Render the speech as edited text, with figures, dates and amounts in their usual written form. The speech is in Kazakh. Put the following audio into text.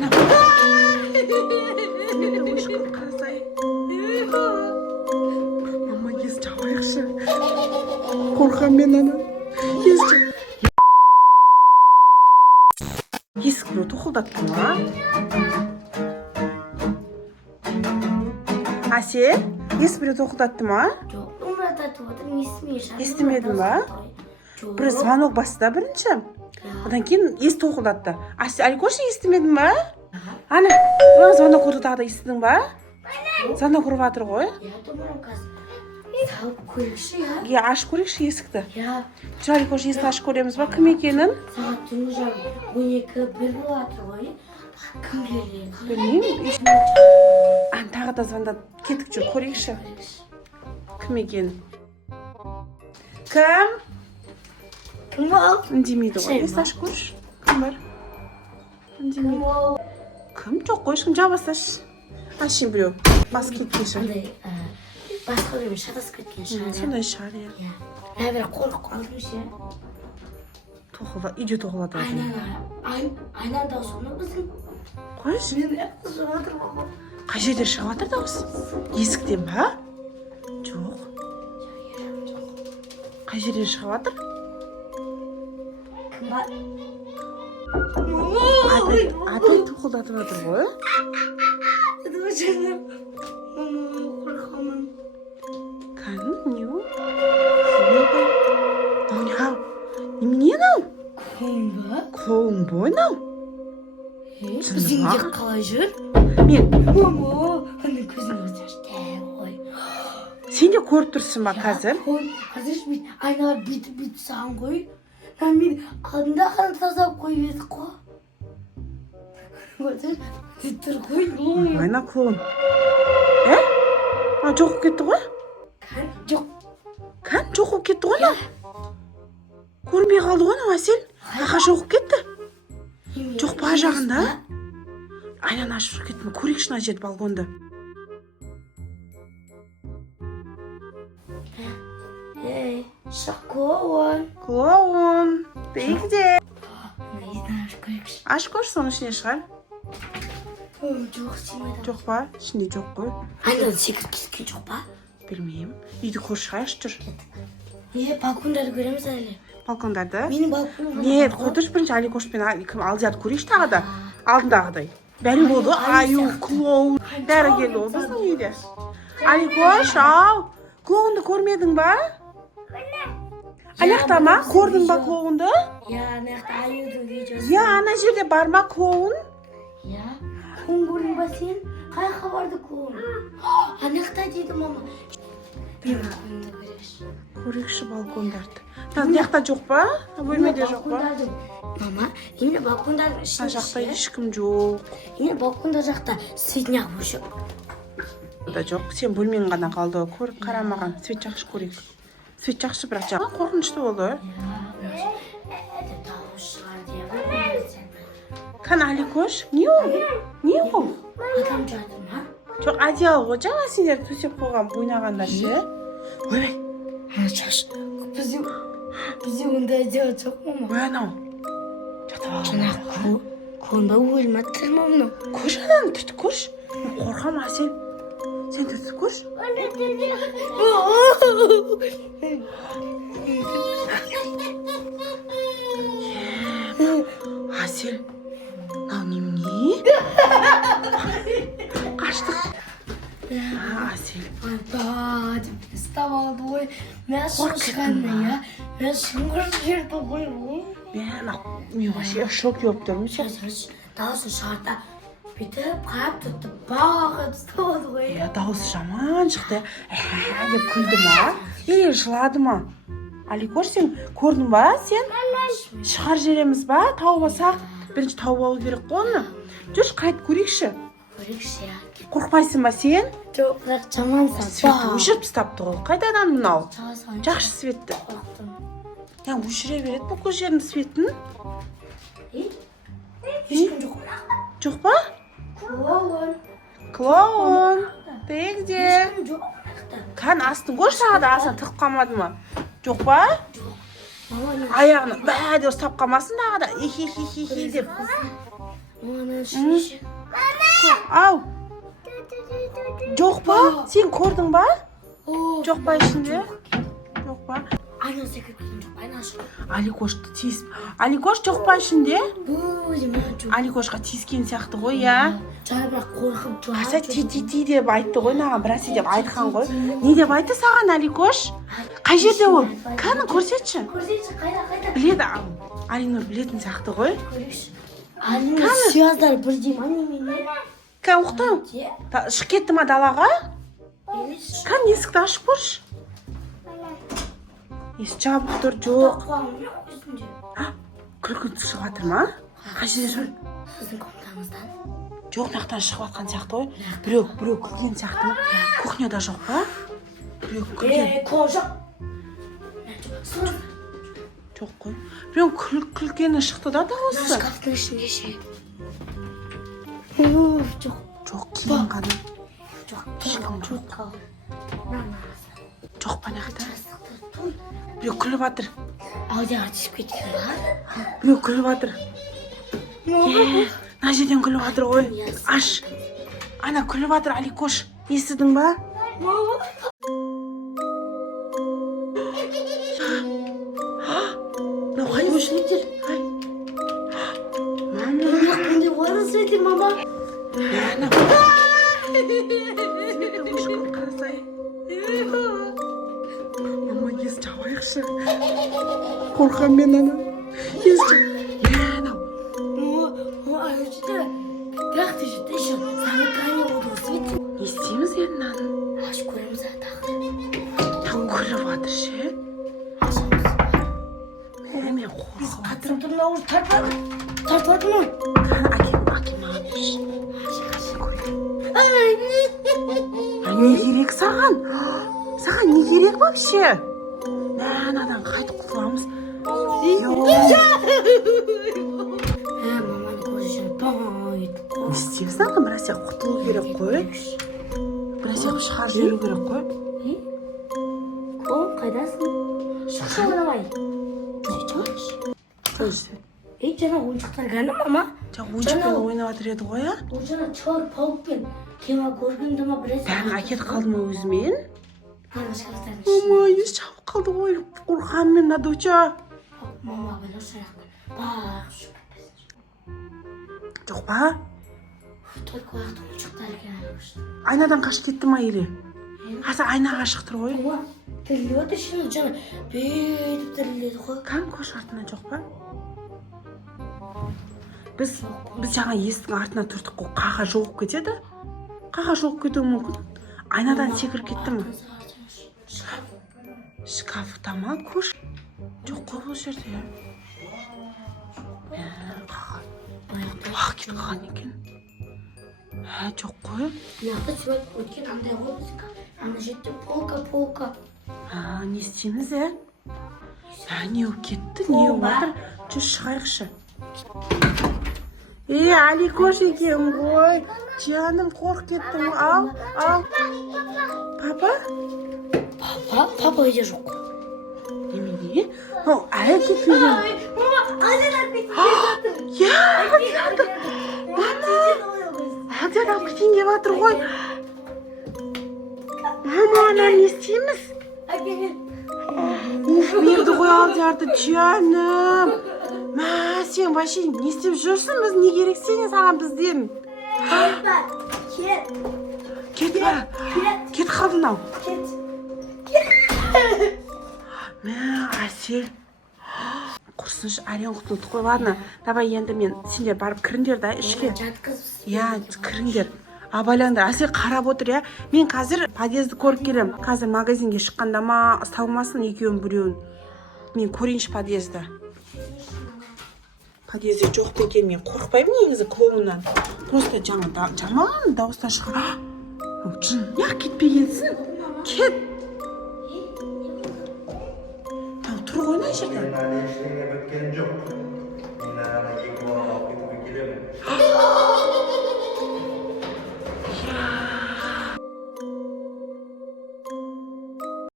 Anam. Ne uşkun karasay. Mama yes çavayakşı. Korkam ben ana. Yes çavayakşı. Есік біреу тоқылдатты ма? Әсел, есік біреу тоқылдатты ма? Жоқ, тоқылдатып отырмын, естімеймін. Естімедің ба? Бір звонок басты бірінші. Одан кейін есік тоқылдатты. Әсел, Аликош естімедің ба? Ана, звонок ұрды тағы да естідің ба? Звонок ұрып жатыр ғой? Иә, томырым қазір. Салып көрейікші, иә? Иә, ашып көрейікші есікті. Иә. Жүр, Аликош, есікті ашып көреміз ба? Кім екенін? Сағат түнгі жарым 12-1 болады ғой. Кім келеді? Білмеймін. Тағы да звондады. Кеттік жүр, көрейікші. Кім екенін? Кім? Кім ол? Үндемейді ғой. Есікті ашып көрші. Кім бар? Үндемейді. Кім? Жоқ қой, ешкім жабасашы. Ашын біреу. Бас кеткен шығар. Басқа біреумен шатасып кеткен шығар. Сондай шығар, иә. Иә, бір қорқып қалдым ше. Үйде тоқылады. Айнан дауысы оны біздің. Қойшы. Мен қызып жатыр мама. Қай жерден шығып жатыр дауыс? Есіктен ба? Жоқ. Қай жерден шығып жатыр? Кім бар? Опять тоқылдатып жатыр ғой? Қорқамын. Кәдім, не ол? Мынау, немене мынау? Клоун ба? Клоун бой мынау? Біздің де қалай жүр? Мен, Мама, оның көзін өздершті ғой. сен де көріп тұрсың ба қазір? Қазір мен айналар беті саған ғой. Мен алдында ғана тазалап қойып едік қой. Қазір тұр ғой. Айна клоун. Жоқ болып кетті ғой? Жоқ. Кән, жоқ болып кетті ғой мынау? Көрмей қалды ғой мынау Әсел? Аға жоқ болып кетті. Жоқ ба жағында? Айнаны ашып жүріп кетті ме? Көрейікші мына жерді балконды. Ей, шақуын. Клоун, ты где? Ашып көрейікші. Ашып көрші, соның ішіне шығар. Жоқ, сенмейді. Жоқ па? Ішінде жоқ қой. Айнаны секіріп кеткен жоқ па? Білмеймін. Үйді көріп шығайықшы жүр. Балкондарды көреміз әлі. Балкондарды? Менің балконым. Нет, қойдыршы бірінші Аликошпен Алдиярды көрейікші тағы да. Алдындағыдай. Бәрі болды, аю, клоун. Бәрі келді ғой біздің үйде. Аликош, ау. Клоунды көрмедің ба? Аяқта ма? Көрдің ба клоунды? Иә, аяқта аюдың видеосы. Иә, ана жерде бар ма клоун? Иә. Клоун көрдің ба сен? Қай хабарды клоун? Аяқта дейді мама. Мен балконды көрейікші. Көрейікші балкондарды. Аяқта жоқ па? Бөлмеде жоқ па? Мама, енді балкондардың ішінде. Ана жақта ешкім жоқ. Енді балконда жақта светняк өшіп. Да жоқ, сен бөлмең ғана қалды. Көріп қарамаған. Свет жақшы көрейік. Свет жақшы бірақ жақсы. Қорқынышты болды. Кән Аликош, не ол? Не ол? Адам жатыр ма? Жоқ, одеяло ғой жаңа сендер төсеп қойған ойнағандар ше. Ойбай. Шаш. Бізде ондай одеяло жоқ мама. Ой анау. Жатып алған. Жаңағы клоун ба өлі ма тірі ма мынау? Көрші ананы түртіп көрші. Қорқам Әсел. Сен түртіп көрші. Әсел. Мынау немене? Қаштық. Әсел. Деп ұстап алды ғой. Мен шошқанмын, иә. Мен шыңғыр жерді ғой. Мен вообще шок болып тұрмын. Дауысын шығарда бүйтіп қарап тұрды, бағып ұстап алды ғой. Дауысы жаман шықты. Деп күлді ма? Или жылады ма? Аликош, сен көрдің ба сен? Шығар жереміз ба? Тауып алсақ. Бірінші тауып алу керек қой оны. Жүрші қайтып көрейікші. Көрейікші, иә. Қорқпайсың ба сен? Жоқ, бірақ жамансың. Светті өшіріп тастапты ғой. Қайдадан мынау? Жақсы светті. Қорқтым. Өшіре береді бұл көздердің светін. Ешкім жоқ. Жоқ па? Клоун. Клоун. Ты где? Ешкім жоқ. Кән астын көрші тағы да астын тығып қалмады ма? Жоқ па? Мама, Аяғını бә деп ұстап қалмасын тағы да. Ихи деп. Ana şiş. Ау. Жоқ па? Сен көрдің ба? Жоқ па ішінде? Жоқ па? Ana sekip gittim çok. Ana aşkım. Аликошты тиіс. Аликош жоқ па ішінде? Çok. Аликошқа тиіскен сияқты ғой, иә? Жаңа бірақ қорқып жылап Қаса ти деп айтты ғой, маған біресе деп айтқан ғой. Не деп айтты саған Аликош? Қай жерде ол? Кәні көрсетші. Көрсетші, қайда? Біледі, Алинұр білетін сияқты ғой. Көрейікші. Алина сияздар бірдей ма немене? Кән ұқтым. Шығып кетті ма далаға? Емес. Кән есікті ашып көрші. Есік жабық тұр, жоқ. Күлкін шығып жатыр ма? Қай жерде жүр? Сіздің комнатаңыздан. Жоқ, мақтан шығып жатқан сияқты ғой. Біреу күлген сияқты ма? Кухняда жоқ па? Біреу күлген. Қожық. Жоқ қой. Біреу күлгені шықты да дауысы. Шкафтың ішінде ше. Жоқ. Жоқ, кейін ғана. Жоқ. Ешкім жоқ. Жоқ па нақта? Жастықты. Біреу күліп жатыр. Аудиоға түсіп кеткен ба? Біреу күліп жатыр. Мына жерден күліп жатыр ғой. Аш. Ана күліп жатыр, Аликош. Естідің ба? Мынау қайтып өшіреді. Қандай орыс еді, мама? Мама, ес жабайықшы. Қорқам мен ана. Ес жабайықшы. Бірақ те жетті еще. Саны кәне отырғысы бетті. Не істейміз енді наны? Аш көреміз ата. Тау күліп жатыр ше. Мен қорқып жатыр. Тұрмын ауыз тартып ма? Әкем маған берші. Не керек саған? Саған не керек вообще? Мынадан қайтып құтыламыз. Маманың көзі үшін етіп Не істейміз саған? Біресе құтылу керек қой. Біресе шығарып жіберу керек қой. Ол қайдасың? Шықшы ойнамай. Жаңа ойыншықтар кәні мама? Жаңа ойыншықпен ойнап жатыр еді ғой, а? Ол жаңа чор пауықпен кема көргенді ма біресе? Бәрін әкетіп қалды ма өзімен? Ана шкафтардың Мама, ес жабып қалды ғой. Қорқам мен Надоча. Мама бәлі шаяқтар. Бақ шүк. Жоқ па? Только уақыт ойыншықтар кәні. Айнадан қашып кетті ма еле? Қазір айнаға шықтыр ғой. Мама, тіріледі шын жаңа бейтіп тіріледі ғой. Кән көш артынан жоқ па? Біз жаңа есіктің артынан тұрдық қой. Қаға жоғып кетеді? Қаға жоғып кетуі мүмкін. Айнадан секіріп кетті ме? Шкафта ма көш? Жоқ қой бұл жерде. Қаға кетіп қалған екен. Жоқ қой. Мынақты сөйт өткен андай ғой бізге. Ана жетті полка. Не істейміз, ә? Не болып кетті, не болып жатыр? Жүз шығайықшы. Аликош екен ғой. Жаным қорқ кеттім. Ал. Папа? Папа үйде жоқ. Немене? Әлі кетпеген. Мама, Алдияр алып кеткен деп жатыр ғой. Мама, ана не істейміз? Берді ғой Алдиярды, жаным. Сен вообще не істеп жүрсің? Біз не керек саған бізден? Кет ба? Кет қалдың ау? Әсел. Құрсыншы, әрең құтылды қой. Ладно, давай енді сендер барып кіріңдер да ішке. Кіріңдер. Абайлаңдар. Әсел қарап отыр, я. Мен қазір подъезді көріп келем. Қазір магазинге шыққанда ма, ұсталмасын екеуін біреуін. Мен көрейінші подъезді. Подъезде жоқ екен, мен қорқпаймын негізі клоуннан. Просто жаман дауыстан шығар. Жын, неғып кетпегенсің? Кет! Тұр ғой мына жерде. Ештеңе біткен жоқ. Мен ана екі баланы алып кетуге келемін.